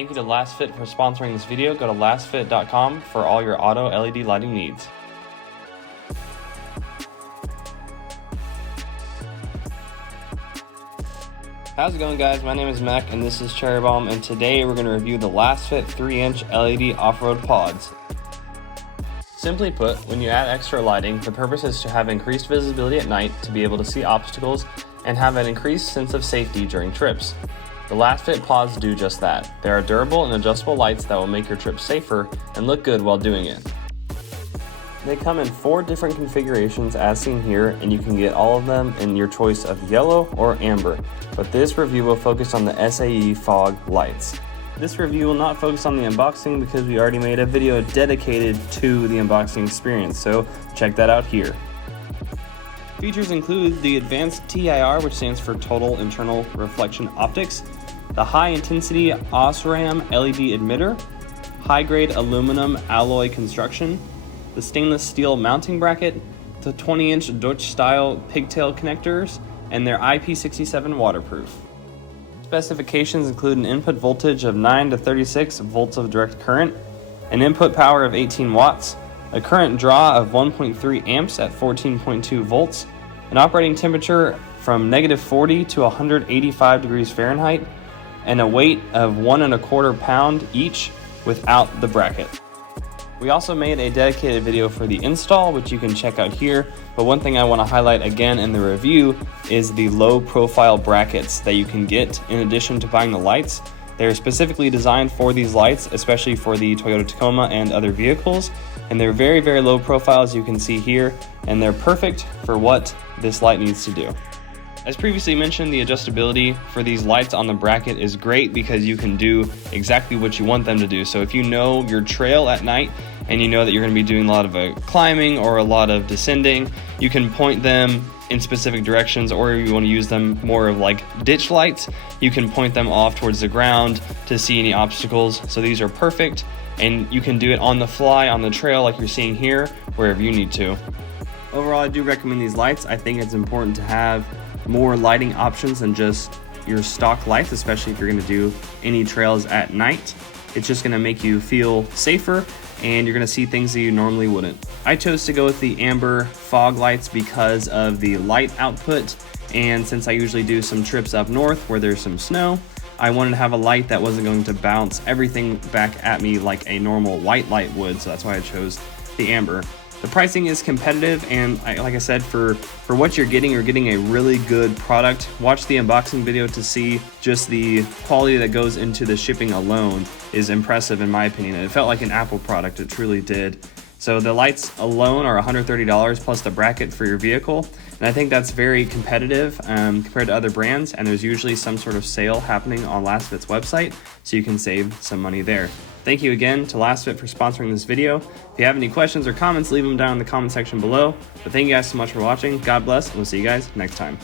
Thank you to Lasfit for sponsoring this video. Go to lasfit.com for all your auto LED lighting needs. How's it going, guys? My name is Mac and this is Cherry Bomb, and today we're going to review the Lasfit 3-inch LED off-road pods. Simply put, when you add extra lighting, the purpose is to have increased visibility at night to be able to see obstacles and have an increased sense of safety during trips. The Lasfit pods do just that. They are durable and adjustable lights that will make your trip safer and look good while doing it. They come in 4 different configurations as seen here, and you can get all of them in your choice of yellow or amber, but this review will focus on the SAE fog lights. This review will not focus on the unboxing because we already made a video dedicated to the unboxing experience, so check that out here. Features include the advanced TIR, which stands for Total Internal Reflection Optics, the high intensity OSRAM LED emitter, high grade aluminum alloy construction, the stainless steel mounting bracket, the 20-inch Dutch style pigtail connectors, and they're IP67 waterproof. Specifications include an input voltage of 9 to 36 volts of direct current, an input power of 18 watts, a current draw of 1.3 amps at 14.2 volts, an operating temperature from -40 to 185 degrees Fahrenheit, and a weight of 1¼ pound each without the bracket. We also made a dedicated video for the install, which you can check out here, but one thing I want to highlight again in the review is the low profile brackets that you can get in addition to buying the lights. They're specifically designed for these lights, especially for the Toyota Tacoma and other vehicles, and they're very, very low profile as you can see here, and they're perfect for what this light needs to do. As previously mentioned, the adjustability for these lights on the bracket is great because you can do exactly what you want them to do. So if you know your trail at night and you know that you're going to be doing a lot of climbing or a lot of descending, you can point them in specific directions, or if you want to use them more of like ditch lights, you can point them off towards the ground to see any obstacles. So these are perfect, and you can do it on the fly on the trail like you're seeing here, wherever you need to. Overall, I do recommend these lights. I think it's important to have more lighting options than just your stock lights, especially if you're going to do any trails at night. It's just going to make you feel safer, and you're going to see things that you normally wouldn't. I chose to go with the amber fog lights because of the light output, and since I usually do some trips up north where there's some snow, I wanted to have a light that wasn't going to bounce everything back at me like a normal white light would, so that's why I chose the amber. The pricing is competitive, and like I said, for what you're getting a really good product. Watch the unboxing video to see just the quality that goes into the shipping alone is impressive in my opinion. It felt like an Apple product, it truly did. So the lights alone are $130 plus the bracket for your vehicle, and I think that's very competitive compared to other brands, and there's usually some sort of sale happening on Lasfit's website, so you can save some money there. Thank you again to Lasfit for sponsoring this video. If you have any questions or comments, leave them down in the comment section below. But thank you guys so much for watching. God bless, and we'll see you guys next time.